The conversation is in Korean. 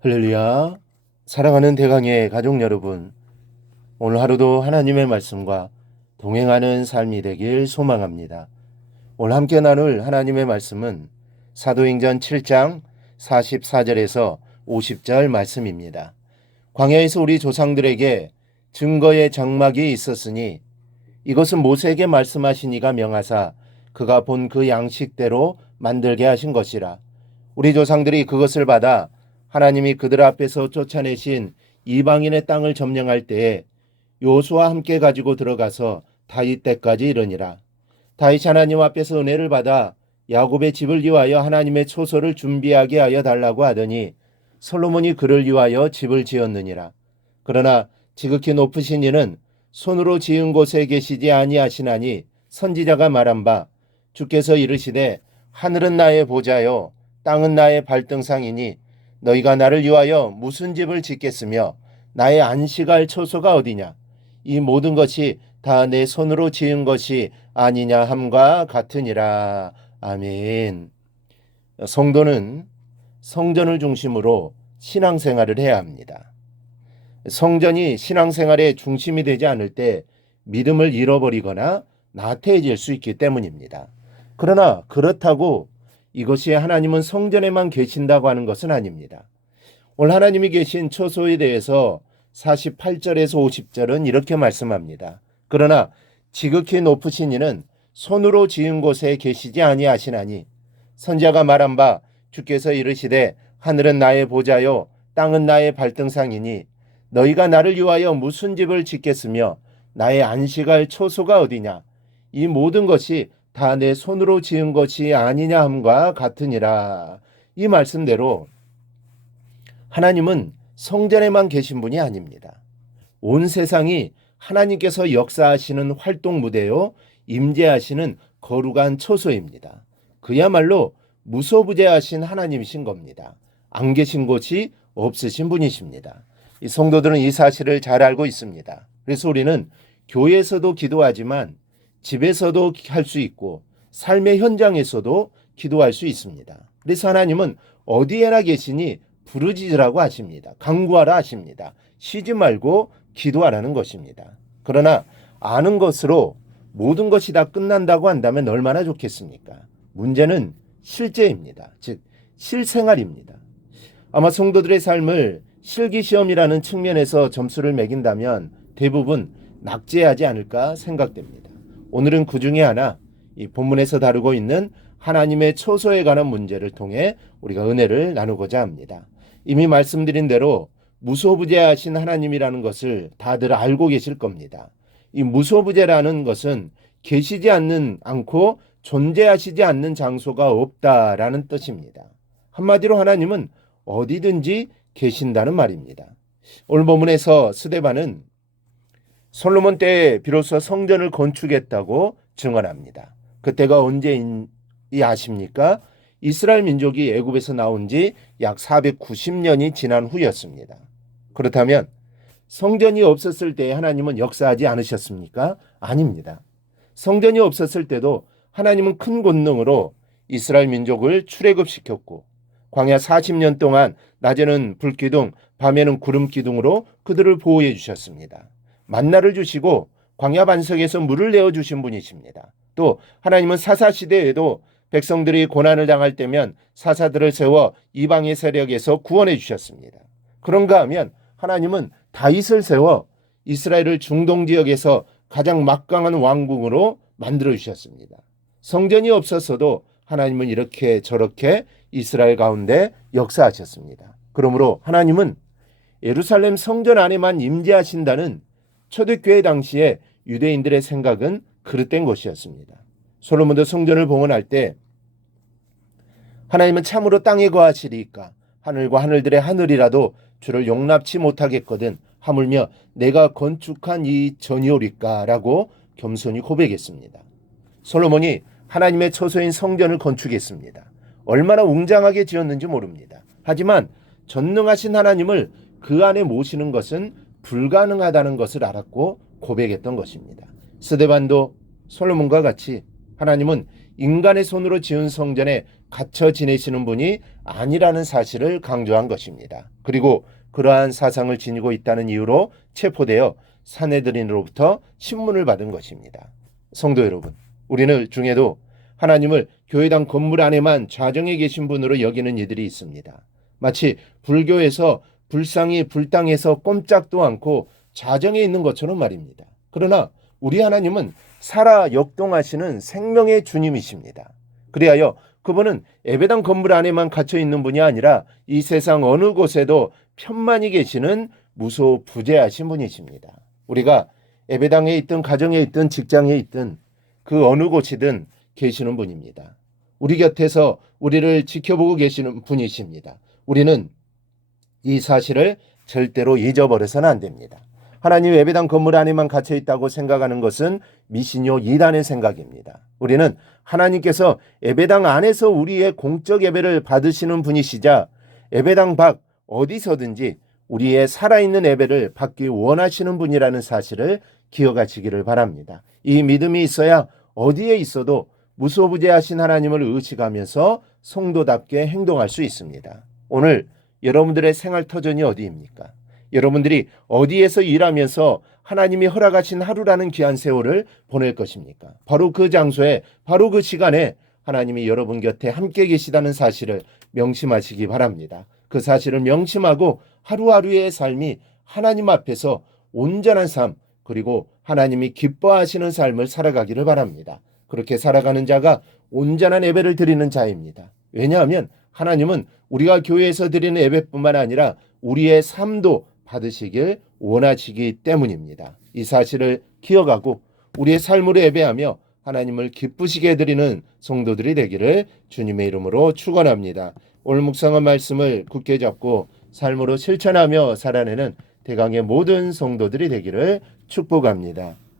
할렐루야. 사랑하는 대강의 가족 여러분, 오늘 하루도 하나님의 말씀과 동행하는 삶이 되길 소망합니다. 오늘 함께 나눌 하나님의 말씀은 사도행전 7장 44절에서 50절 말씀입니다. 광야에서 우리 조상들에게 증거의 장막이 있었으니 이것은 모세에게 말씀하신 이가 명하사 그가 본 그 양식대로 만들게 하신 것이라. 우리 조상들이 그것을 받아 하나님이 그들 앞에서 쫓아내신 이방인의 땅을 점령할 때에 요수와 함께 가지고 들어가서 다윗 때까지 이르니라. 다윗이 하나님 앞에서 은혜를 받아 야곱의 집을 위하여 하나님의 초소를 준비하게 하여 달라고 하더니 솔로몬이 그를 위하여 집을 지었느니라. 그러나 지극히 높으신 이는 손으로 지은 곳에 계시지 아니하시나니 선지자가 말한 바 주께서 이르시되 하늘은 나의 보좌요 땅은 나의 발등상이니 너희가 나를 위하여 무슨 집을 짓겠으며 나의 안식할 처소가 어디냐. 이 모든 것이 다 내 손으로 지은 것이 아니냐 함과 같으니라. 아멘. 성도는 성전을 중심으로 신앙생활을 해야 합니다. 성전이 신앙생활의 중심이 되지 않을 때 믿음을 잃어버리거나 나태해질 수 있기 때문입니다. 그러나 그렇다고 이것이 하나님은 성전에만 계신다고 하는 것은 아닙니다. 오늘 하나님이 계신 처소에 대해서 48절에서 50절은 이렇게 말씀합니다. 그러나 지극히 높으신 이는 손으로 지은 곳에 계시지 아니하시나니 선지자가 말한 바 주께서 이르시되 하늘은 나의 보좌요 땅은 나의 발등상이니 너희가 나를 위하여 무슨 집을 짓겠으며 나의 안식할 처소가 어디냐. 이 모든 것이 다 내 손으로 지은 것이 아니냐 함과 같으니라. 이 말씀대로 하나님은 성전에만 계신 분이 아닙니다. 온 세상이 하나님께서 역사하시는 활동 무대요 임재하시는 거룩한 처소입니다. 그야말로 무소부재하신 하나님이신 겁니다. 안 계신 곳이 없으신 분이십니다. 이 성도들은 이 사실을 잘 알고 있습니다. 그래서 우리는 교회에서도 기도하지만 집에서도 할 수 있고 삶의 현장에서도 기도할 수 있습니다. 그래서 하나님은 어디에나 계시니 부르짖으라고 하십니다. 간구하라 하십니다. 쉬지 말고 기도하라는 것입니다. 그러나 아는 것으로 모든 것이 다 끝난다고 한다면 얼마나 좋겠습니까? 문제는 실제입니다. 즉 실생활입니다. 아마 성도들의 삶을 실기시험이라는 측면에서 점수를 매긴다면 대부분 낙제하지 않을까 생각됩니다. 오늘은 그 중에 하나, 이 본문에서 다루고 있는 하나님의 처소에 관한 문제를 통해 우리가 은혜를 나누고자 합니다. 이미 말씀드린 대로 무소부재하신 하나님이라는 것을 다들 알고 계실 겁니다. 이 무소부재라는 것은 계시지 않고 존재하시지 않는 장소가 없다라는 뜻입니다. 한마디로 하나님은 어디든지 계신다는 말입니다. 오늘 본문에서 스데반은 솔로몬 때에 비로소 성전을 건축했다고 증언합니다. 그때가 언제인지 아십니까? 이스라엘 민족이 애굽에서 나온 지 약 490년이 지난 후였습니다. 그렇다면 성전이 없었을 때 하나님은 역사하지 않으셨습니까? 아닙니다. 성전이 없었을 때도 하나님은 큰 권능으로 이스라엘 민족을 출애굽시켰고 광야 40년 동안 낮에는 불기둥, 밤에는 구름기둥으로 그들을 보호해 주셨습니다. 만나를 주시고 광야 반석에서 물을 내어주신 분이십니다. 또 하나님은 사사시대에도 백성들이 고난을 당할 때면 사사들을 세워 이방의 세력에서 구원해 주셨습니다. 그런가 하면 하나님은 다윗을 세워 이스라엘을 중동 지역에서 가장 막강한 왕궁으로 만들어 주셨습니다. 성전이 없었어도 하나님은 이렇게 저렇게 이스라엘 가운데 역사하셨습니다. 그러므로 하나님은 예루살렘 성전 안에만 임재하신다는 초대교회 당시에 유대인들의 생각은 그릇된 것이었습니다. 솔로몬도 성전을 봉헌할 때 하나님은 참으로 땅에 거하시리이까 하늘과 하늘들의 하늘이라도 주를 용납치 못하겠거든 하물며 내가 건축한 이 전이오리까 라고 겸손히 고백했습니다. 솔로몬이 하나님의 처소인 성전을 건축했습니다. 얼마나 웅장하게 지었는지 모릅니다. 하지만 전능하신 하나님을 그 안에 모시는 것은 불가능하다는 것을 알았고 고백했던 것입니다. 스데반도 솔로몬과 같이 하나님은 인간의 손으로 지은 성전에 갇혀 지내시는 분이 아니라는 사실을 강조한 것입니다. 그리고 그러한 사상을 지니고 있다는 이유로 체포되어 산헤드린으로부터 신문을 받은 것입니다. 성도 여러분, 우리는 중에도 하나님을 교회당 건물 안에만 좌정해 계신 분으로 여기는 이들이 있습니다. 마치 불교에서 불상이 불당에서 꼼짝도 않고 좌정해 있는 것처럼 말입니다. 그러나 우리 하나님은 살아 역동하시는 생명의 주님이십니다. 그리하여 그분은 예배당 건물 안에만 갇혀 있는 분이 아니라 이 세상 어느 곳에도 편만히 계시는 무소부재하신 분이십니다. 우리가 예배당에 있든 가정에 있든 직장에 있든 그 어느 곳이든 계시는 분입니다. 우리 곁에서 우리를 지켜보고 계시는 분이십니다. 우리는 이 사실을 절대로 잊어버려서는 안 됩니다. 하나님 예배당 건물 안에만 갇혀 있다고 생각하는 것은 미신요 이단의 생각입니다. 우리는 하나님께서 예배당 안에서 우리의 공적 예배를 받으시는 분이시자 예배당 밖 어디서든지 우리의 살아있는 예배를 받기 원하시는 분이라는 사실을 기억하시기를 바랍니다. 이 믿음이 있어야 어디에 있어도 무소부재하신 하나님을 의식하면서 성도답게 행동할 수 있습니다. 오늘 여러분들의 생활 터전이 어디입니까? 여러분들이 어디에서 일하면서 하나님이 허락하신 하루라는 귀한 세월을 보낼 것입니까? 바로 그 장소에, 바로 그 시간에 하나님이 여러분 곁에 함께 계시다는 사실을 명심하시기 바랍니다. 그 사실을 명심하고 하루하루의 삶이 하나님 앞에서 온전한 삶, 그리고 하나님이 기뻐하시는 삶을 살아가기를 바랍니다. 그렇게 살아가는 자가 온전한 예배를 드리는 자입니다. 왜냐하면 하나님은 우리가 교회에서 드리는 예배뿐만 아니라 우리의 삶도 받으시길 원하시기 때문입니다. 이 사실을 기억하고 우리의 삶으로 예배하며 하나님을 기쁘시게 드리는 성도들이 되기를 주님의 이름으로 축원합니다. 오늘 묵상한 말씀을 굳게 잡고 삶으로 실천하며 살아내는 대강의 모든 성도들이 되기를 축복합니다.